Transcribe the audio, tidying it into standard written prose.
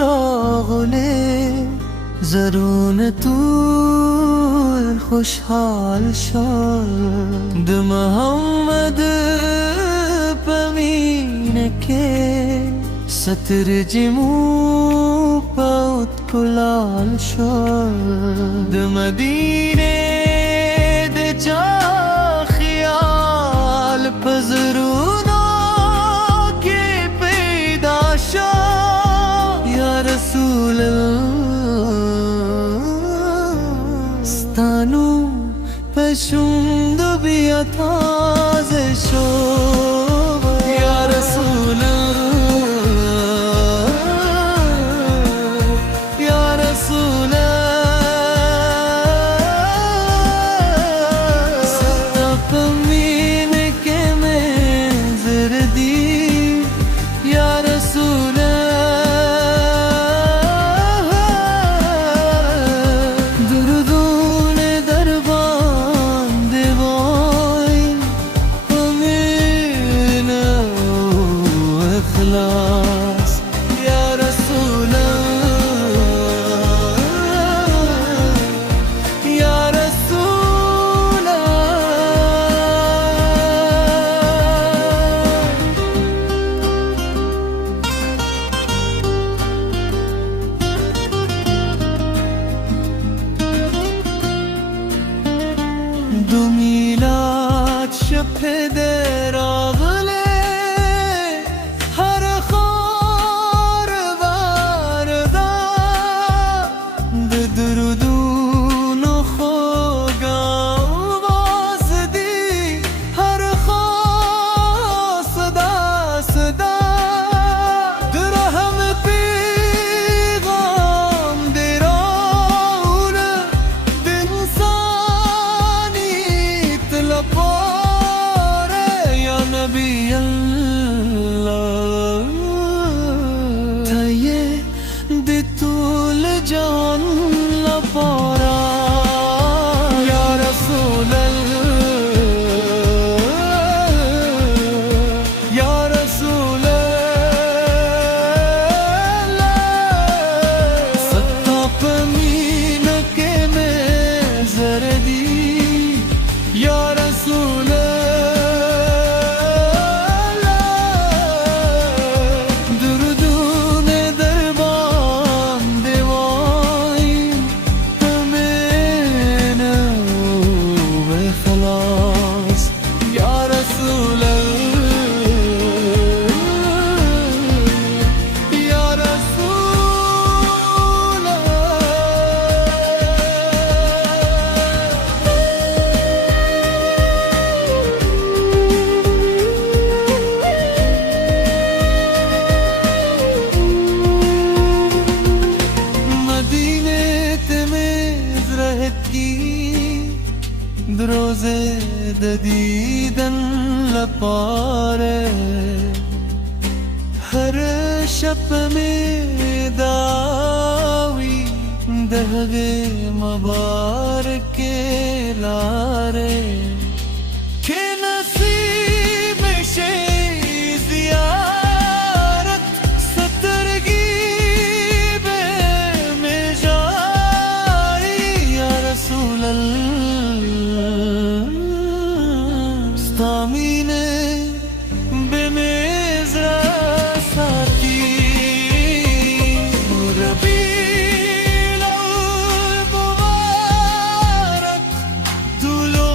شاغله زرون طول خوشحال شد محمد پمینه که ستر جمو پاوت کلال شد مدینه ده جا خیال پزرونا که پیدا شد یا رسول الله ستانو پشوند بیا تازه شد یا رسول الله یا رسول الله ستا پمین کے منظر دی یا رسول دردون دربان دیوای پمین اخلاص یا رسول الله یا رسول دو میلاد شبه در آغله هر خار وردا ده درودون و خوگا واسدی هر خوا صدا صدا در هم پیغام دیرونه دنسانی تلپاره یا نبی الله تایه دی طول جان لپاره یا رسول الله یا رسول الله ستا پمین کے میں زردی یا رسول الله دردون دربان دیوای پمین اخلاص یا رسول الله یا رسول مدینه تمیز رهتی دروزه ددیدن لپاره هر شب میں داوی دهغه مبارک لاره که نصیب شی زیارت سترگی به مجاری یا رسول الله ستامینه به مزرع ساتی ربیع المبارک طولو